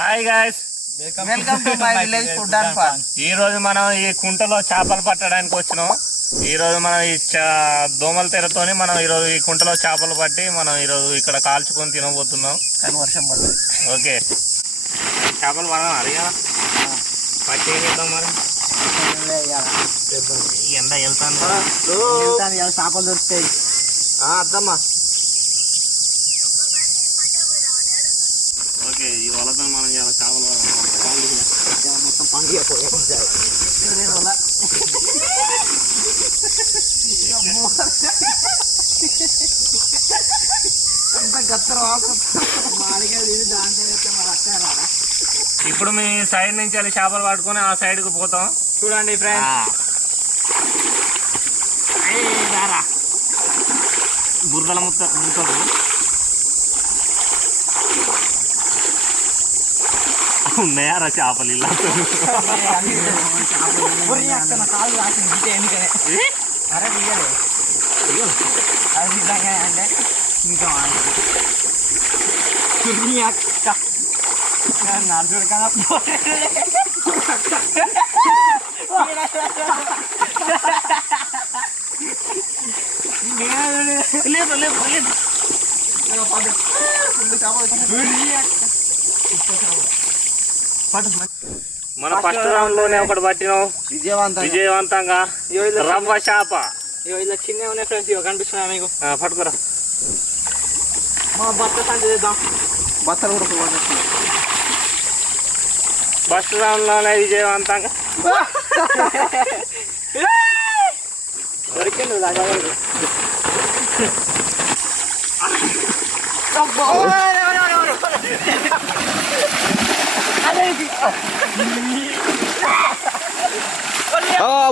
Hi guys, welcome to my village food and fun. ఈ రోజు మనం ఈ కుంటలో చేపలు పట్టడానికి వచ్చినాం. ఈ రోజు మనం ఈ దోమల తెరతోని మనం ఈ రోజు ఈ కుంటలో చేపలు పట్టి మనం ఈ రోజు ఇక్కడ కాల్చుకొని తినబోతున్నాం. కానీ వర్షం పడుతుంది. ఓకే, చేపలు మనం అడిగా పట్టి ఏం చేద్దాం మరి? ఎండ వెళ్తాను చేపలు దొరుకుతాయి. అద్దమ్మా. ఓకే, ఈ వలతో మనం ఇలా చేపలు మొత్తం పంగిపోయి ఇప్పుడు మీ సైడ్ నుంచి వెళ్ళి చేపలు పట్టుకొని ఆ సైడ్కి పోతాం. చూడండి ఫ్రెండ్స్, బుర్రల ముక్కలు ఉన్నాయారా చేపలు? ఇలా కాలు రాసింది ఎందుకనే అరే దిగలే అది నిజంగా అంటే ఇంకా నడుచుడు కదా లేదు లేదు లేదు. మన ఫస్ట్ రౌండ్ లోనే ఒకటి పట్టినాం విజయవంతంగా. రవ్వ చేప. ఇలా చిన్న ఉన్నాయి ఫ్రెండ్స్, ఇవి కనిపిస్తున్నాయి మీకు. పట్టుకురా. మా బత్త సంచి చేద్దాం. బత్తలు కూడా ఫస్ట్ రౌండ్ లోనే విజయవంతంగా దొరికింది.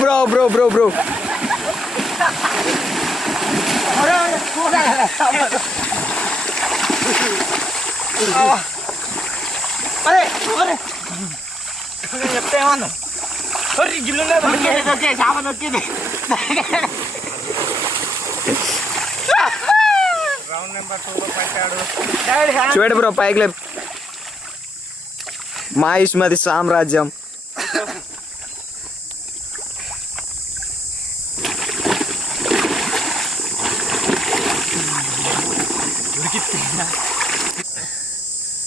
బ్రో బ్రో బ్రో బ్రో చెప్తే ఏమన్నా గిల్లు చేప దొక్కింది. రౌండ్ నెంబర్ 2 పట్టాడు. చూడండి బ్రో, పైకి లేపు. మాహిష్మతి సామ్రాజ్యం.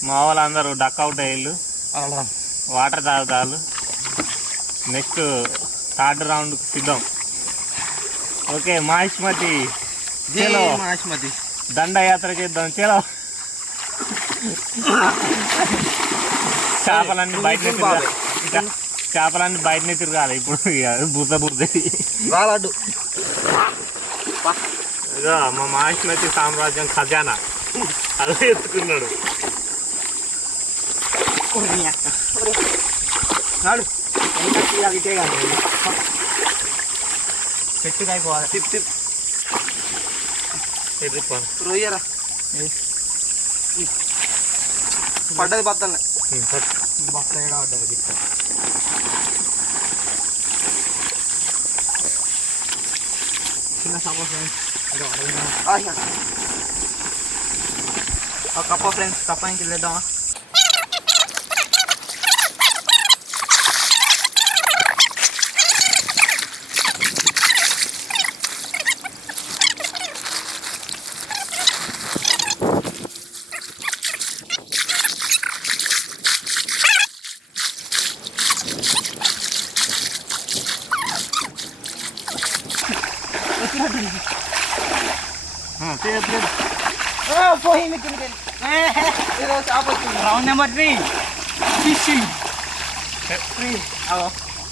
మా వాళ్ళందరూ డక్అవుట్ అయ్యిళ్ళు, వాటర్ తాగుతారు. నెక్స్ట్ థర్డ్ రౌండ్ సిద్ధం. ఓకే, మాహిష్మతి దండయాత్ర చేద్దాం. చలో, చేపలన్నీ బయటనే తిరగాలి. చేపలన్నీ బయటనే తిరగాలి. ఇప్పుడు బురద రాలడ్డు. ఇదో మా మాహిష్మతి సామ్రాజ్యం ఖజానా అదే ఎత్తుకున్నాడు. చెట్టుకి అయిపోవాలి. తిప్ తిప్ రొయ్యరా పడ్డది బత్తలే. బత్త ఏడా పడ్డది. చిన్న సమోసా కప్ప ఫ్రెండ్స్, కప్ప నుంచి వెళ్ళేద్దామా? Round number 3 fishing.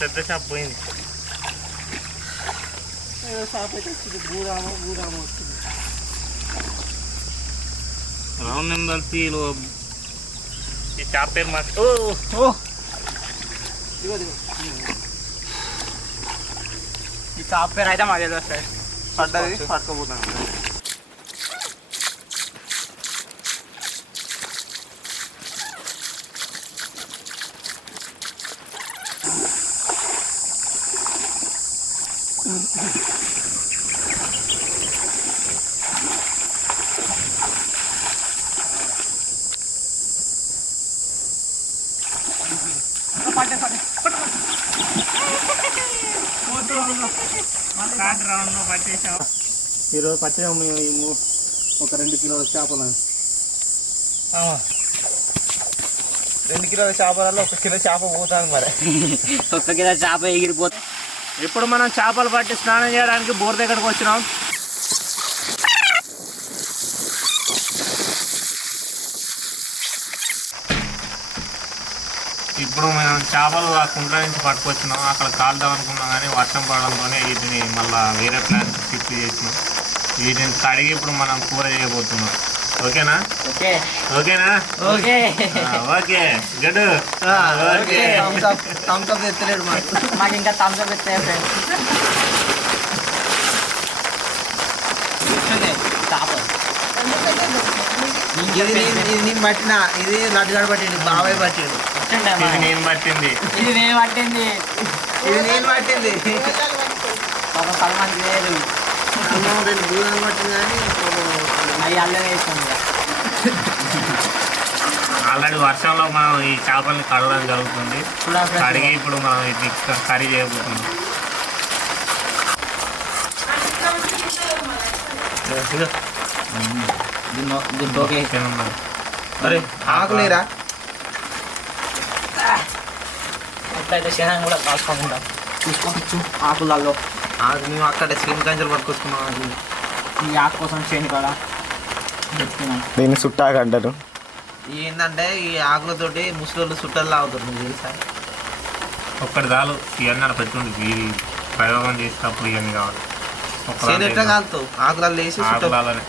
పెద్ద చేప పోయింది. రౌండ్ నెంబర్ 3లో ఈ చేప పేరు ఈ చేప పేరు అయితే మాకు తెలియదు సార్. పడ్డది పట్టుకోబోతాను. పట్టేసాం. ఈరోజు పట్టినాము మేము ఒక 2 కిలోల చేపలు. 2 కిలోల చేపలలో 1 కిలో చేప పోతుంది మరి. 1 కిలో చేప ఎగిరిపోతుంది. ఇప్పుడు మనం చేపలు పట్టి స్నానం చేయడానికి బోర్ దగ్గరకు వచ్చినాం. ఇప్పుడు మనం చేపలు ఆ కుంట్ల నుంచి పట్టుకొచ్చినాం. అక్కడ కాలుదాం అనుకున్నాం కానీ వర్షం పడడంతోనే వీటిని మళ్ళీ వేరే ప్లాంట్ షిఫ్ట్ చేసినాం. వీటిని కడిగి ఇప్పుడు మనం కూర చేయబోతున్నాం. ఓకేనా? ఓకేనా? Okay good. ఓకే. థమ్స్అప్ ఎత్తలేడు మాకు ఇంకా థమ్స్అప్ ఎత్తాయి ఫ్రెండ్స్. చేపలు నేను పట్టిన, ఇది లడ్డుగాడు పట్టిండు, బాబాయ్ పట్టిండు. ఇది నేను పట్టింది. ఇది నేను పట్టింది. ఇది నేను పట్టింది. ఒక 10 మంది లేదు. 2 దూరాలు పట్టింది కానీ అవి అల్లనే వేస్తుంది. ఆల్రెడీ వర్షంలో మనం ఈ చేపల్ని కడగడం జరుగుతుంది. కడిగి ఇప్పుడు మనం ఇది కర్రీ చేయబోతున్నాం. అరే ఆకులేరా? ఎట్లయితే శనం కూడా కాసుకుంటాం. చూసుకోవచ్చు ఆకులలో. మేము అక్కడ స్కిన్ కంచెలు పట్టుకొచ్చుకున్నాం. ఈ ఆకు కోసం చేను కాడ చెప్తున్నాం. దీన్ని చుట్టాకు అంటారు. ఏంటంటే ఈ ఆకులతోటి ముసలోళ్ళు చుట్టాలు లాగుతారు. నువ్వు తెలుసా? ఒక్కటి చాలు. ఇవన్నీ పెట్టుకుంది. ఈ ప్రయోగం చేసేటప్పుడు ఇవన్నీ కావాలి. ఎట్లా కాలుతావు? ఆకులలో వేసి ఆకులాలనే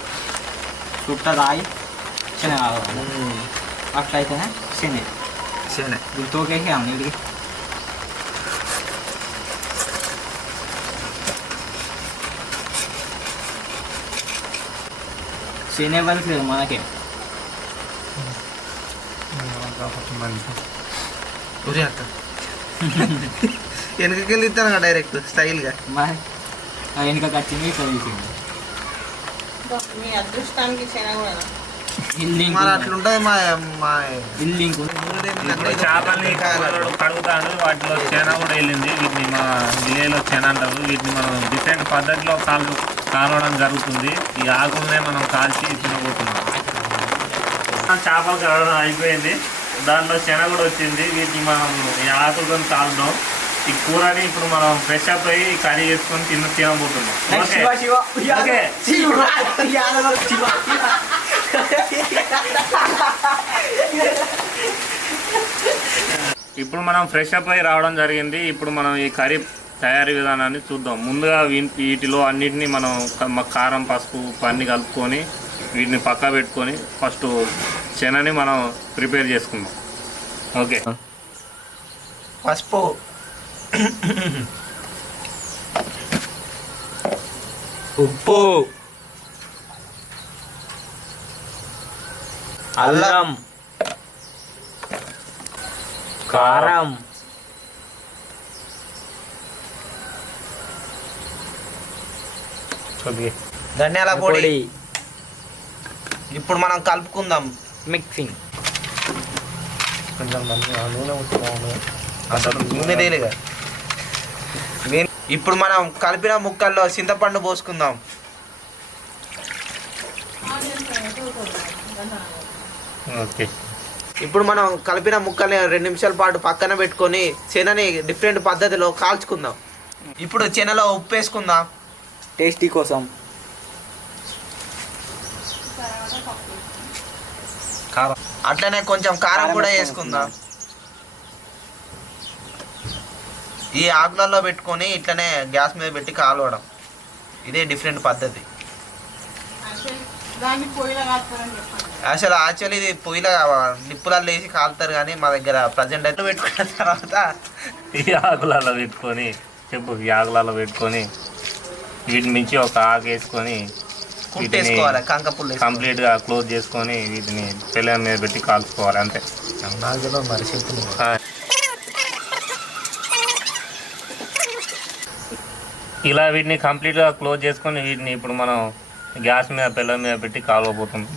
చుట్ట రాయి శన కావాలి. అట్లయితేనే శని శనే దీన్ని తోకేసి నీటికి. శని వరకు లేదు మనకి. ఉరి అక్క వెనకకెళ్ళి ఇస్తాను కదా డైరెక్ట్ స్టైల్గా. మరి వెనుక కచ్చింది ఇట్లా తీసింది. మీ అదృష్టానికి కూడా మరి అట్లుంటుంది మా మా బిల్డింగ్ ఇప్పుడు చేపల్ని కడుగుతాడు. వాటిలో చేన కూడా వెళ్ళింది. వీటిని మా విలేజ్లో చేన అంటారు. వీటిని మనం డిఫరెంట్ పద్ధతిలో కాలవడం జరుగుతుంది. ఈ ఆకులనే మనం కాల్చి తినబోతున్నాం. చేపలు కడగడం అయిపోయింది. దాంట్లో శన కూడా వచ్చింది. వీటిని మనం ఈ ఆకులతో కాలుదాం. ఈ కూరని ఇప్పుడు మనం ఫ్రెష్ అప్ అయ్యి కర్రీ చేసుకొని తినబోతున్నాం. Okay okay. ఇప్పుడు మనం ఫ్రెష్ అప్ అయ్యి రావడం జరిగింది. ఇప్పుడు మనం ఈ కర్రీ తయారీ విధానాన్ని చూద్దాం. ముందుగా వీటిలో అన్నిటినీ మనం కారం, పసుపు అన్నీ కలుపుకొని వీటిని పక్కా పెట్టుకొని ఫస్ట్ శనని మనం ప్రిపేర్ చేసుకుందాం. ఓకే. పసుపు, ఉప్పు, అల్లం, కారం, ధనియాల పొడి. ఇప్పుడు మనం కలుపుకుందాం. మిక్సింగ్. నూనె తేలిగా. ఇప్పుడు మనం కలిపిన ముక్కల్లో చింతపండు పోసుకుందాం. ఓకే. ఇప్పుడు మనం కలిపిన ముక్కల్ని 2 నిమిషాల పాటు పక్కన పెట్టుకొని శనని డిఫరెంట్ పద్ధతిలో కాల్చుకుందాం. ఇప్పుడు శనలో ఉప్పు వేసుకుందాం టేస్టీ కోసం. అట్లనే కొంచెం కారం కూడా వేసుకుందాం. ఈ ఆకులలో పెట్టుకొని ఇట్లనే గ్యాస్ మీద పెట్టి కాలవడం. ఇదే డిఫరెంట్ పద్ధతి. దాన్ని పొయ్యిలో కాస్తారని చెప్పండి. అసలు యాక్చువల్లీ ఇది పొయ్యిలో నిప్పులలో వేసి కాలుతారు కానీ మా దగ్గర ప్రజెంట్ అయితే పెట్టుకున్న తర్వాత ఈ ఆకులలో పెట్టుకొని ఈ ఆకులలో పెట్టుకొని వీటి నుంచి ఒక ఆకు వేసుకొని కుట్టేసుకోవాలి. కంకపుల్లు కంప్లీట్గా క్లోజ్ చేసుకొని వీటిని పెళ్ళం మీద పెట్టి కాల్చుకోవాలి. అంతే. మరి చెప్పు. ఇలా వీటిని కంప్లీట్గా క్లోజ్ చేసుకొని వీటిని ఇప్పుడు మనం గ్యాస్ మీద పెళ్ళం మీద పెట్టి కాలవబోతుంది.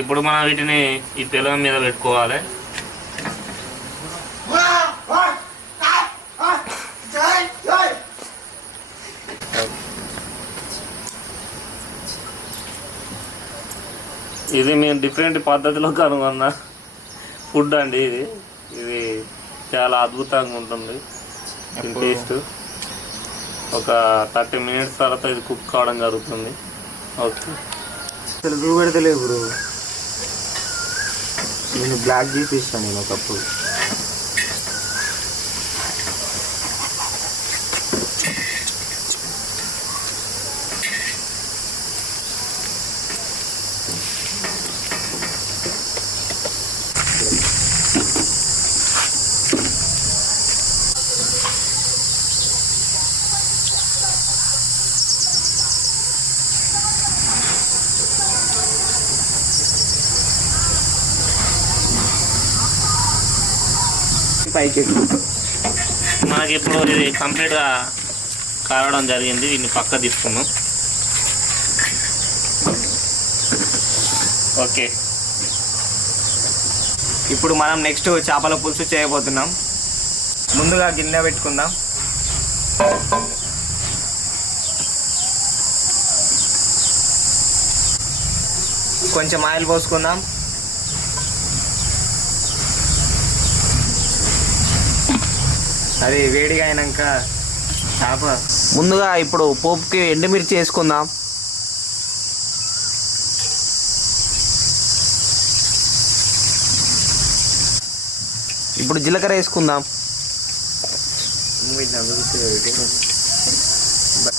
ఇప్పుడు మనం వీటిని ఈ పెనం మీద పెట్టుకోవాలి. ఇది మేము డిఫరెంట్ పద్ధతిలో కనుగొన్న ఫుడ్ అండి. ఇది చాలా అద్భుతంగా ఉంటుంది టేస్ట్. ఒక 30 minutes తర్వాత ఇది కుక్ కావడం జరుగుతుంది. ఓకే, అసలు చూపెడతలేదు బ్రో. నేను బ్లాక్ చేపిస్తాను నేను ఒకప్పుడు. పైకి మనకి ఇప్పుడు ఇది కంప్లీట్గా కారడం జరిగింది. దీన్ని పక్క తీసుకున్నాం. ఓకే, ఇప్పుడు మనం నెక్స్ట్ చేపల పులుసు చేయబోతున్నాం. ముందుగా గిన్నె పెట్టుకుందాం. కొంచెం ఆయిల్ పోసుకుందాం. అది వేడిగా అయినాక చేప ముందుగా ఇప్పుడు పోపుకి ఎండుమిర్చి వేసుకుందాం. ఇప్పుడు జీలకర్ర వేసుకుందాం.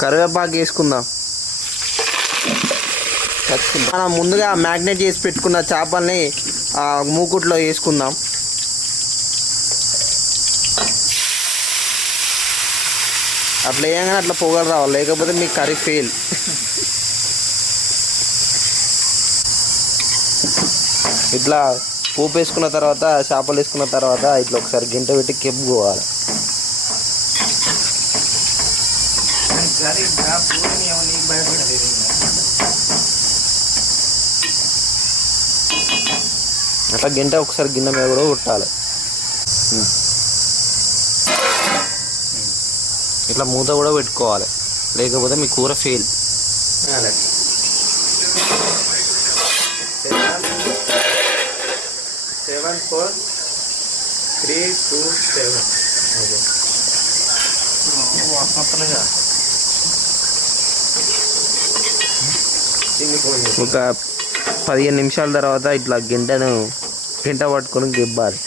కరివేపాకు వేసుకుందాం. మనం ముందుగా మ్యాగ్నేట్ చేసి పెట్టుకున్న చేపల్ని ఆ మూకుట్లో వేసుకుందాం. అట్లా వేయగానే అట్లా పొగలు రావాలి, లేకపోతే మీకు కర్రీ ఫెయిల్. ఇట్లా పోపు వేసుకున్న తర్వాత చేపలు వేసుకున్న తర్వాత ఇట్లా ఒకసారి గింట పెట్టి కెప్పుకోవాలి. అట్లా గింట ఒకసారి గిన్నె మీద కూడా కొట్టాలి. ఇట్లా మూత కూడా పెట్టుకోవాలి, లేకపోతే మీ కూర ఫెయిల్. 7 4 3 2 7. ఒక 15 నిమిషాల తర్వాత ఇట్లా గంట పట్టుకొని గిబ్బాలి.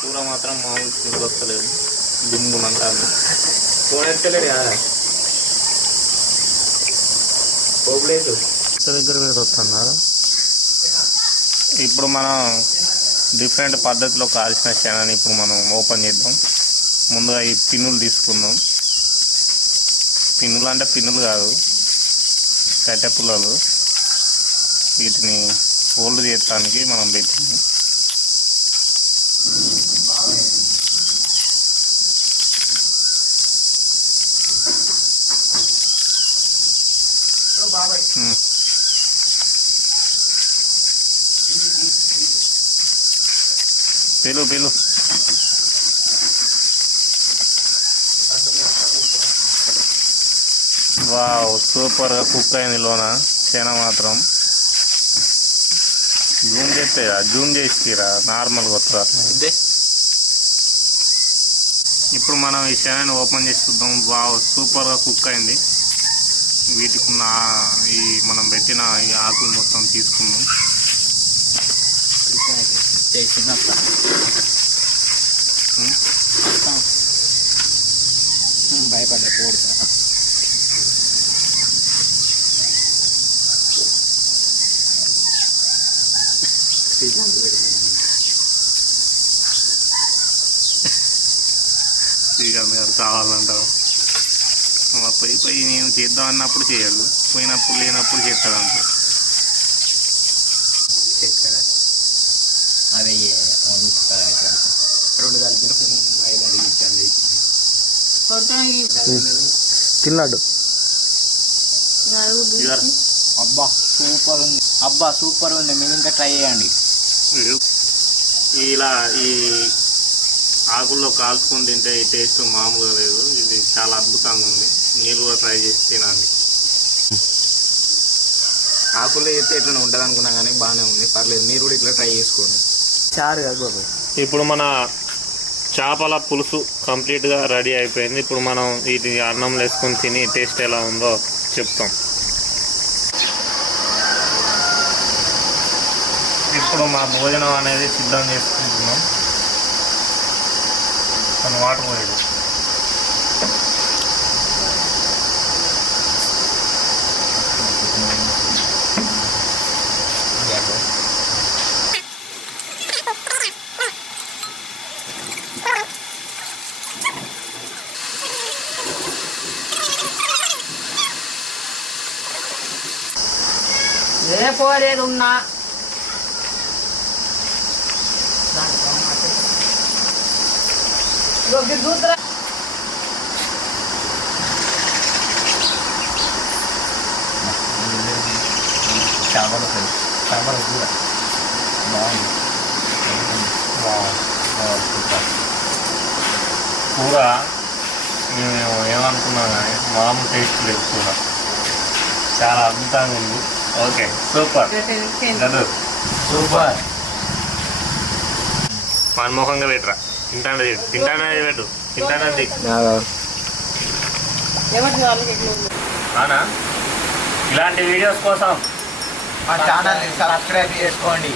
కూర మాత్రం మామూలు సింపుల్ వస్తలేదు, దుమ్మునంటాను. దగ్గర మీద వస్తున్నా. ఇప్పుడు మనం డిఫరెంట్ పద్ధతిలో కాల్చిన శనగని ఇప్పుడు మనం ఓపెన్ చేద్దాం. ముందుగా ఈ పిన్నులు తీసుకుందాం. పిన్నులు అంటే పిన్నులు కాదు, కట్టె పుల్లలు. వీటిని ఫోల్డ్ చేయడానికి మనం పెట్టింది. పిలు వావ్, సూపర్గా కుక్ అయింది లోన శనగ మాత్రం. జూమ్ చేసిరా నార్మల్గా వస్తుంది అట్లా. ఇప్పుడు మనం ఈ శనగని ఓపెన్ చేసి చూద్దాం. వావ్, సూపర్గా కుక్ అయింది. వీటికి ఉన్న ఈ మనం పెట్టిన ఈ ఆకులు మొత్తం తీసుకున్నాం. భయపడ్డా పోడుతా. శ్రీకాంత్ గారు కావాలంటావు. పోయి నేను చేద్దాం అన్నప్పుడు చేయదు, పోయినప్పుడు లేనప్పుడు చేస్తాడంట. అదే 2 కలిపి 5 అడిగించండి. తిన్నాడు. ఇవాళ అబ్బా సూపర్ ఉంది అబ్బా, సూపర్ ఉంది. మీరు ఇంకా ట్రై చేయండి. ఇలా ఈ ఆకుల్లో కాల్చుకొని తింటే ఈ టేస్ట్ మామూలుగా లేదు. ఇది చాలా అద్భుతంగా ఉంది. మీరు కూడా ట్రై చేసి తినండి. ఆకుల్లో చేస్తే ఎట్లా ఉంటుంది అనుకున్నా కానీ బాగానే ఉంది, పర్లేదు. మీరు కూడా ఇట్లా ట్రై చేసుకోండి. చారు కదా బాబాయ్. ఇప్పుడు మన చేపల పులుసు కంప్లీట్గా రెడీ అయిపోయింది. ఇప్పుడు మనం ఇది అన్నంలో వేసుకొని తిని టేస్ట్ ఎలా ఉందో చెప్తాం. ఇప్పుడు మా భోజనం అనేది సిద్ధం చేసుకుంటున్నాం. కొన్ని వాటర్ పోయేది. ఏ పోలేదు ఉన్నా దూతరా చేపల కూర బాగుంది. కూర మేము ఏమనుకున్నాం కానీ మామూలు టేస్ట్ లేదు. కూర చాలా అద్భుతంగా ఉంది. ఓకే, సూపర్ గదు, సూపర్. మన్మోహంగా పెట్టరా. తింటానది పెట్టు, తింటానది. ఎవరికి వాళ్ళకి ఎట్లా ఉంది? అవునా? ఇలాంటి వీడియోస్ కోసం మా ఛానల్ని సబ్స్క్రైబ్ చేసుకోండి.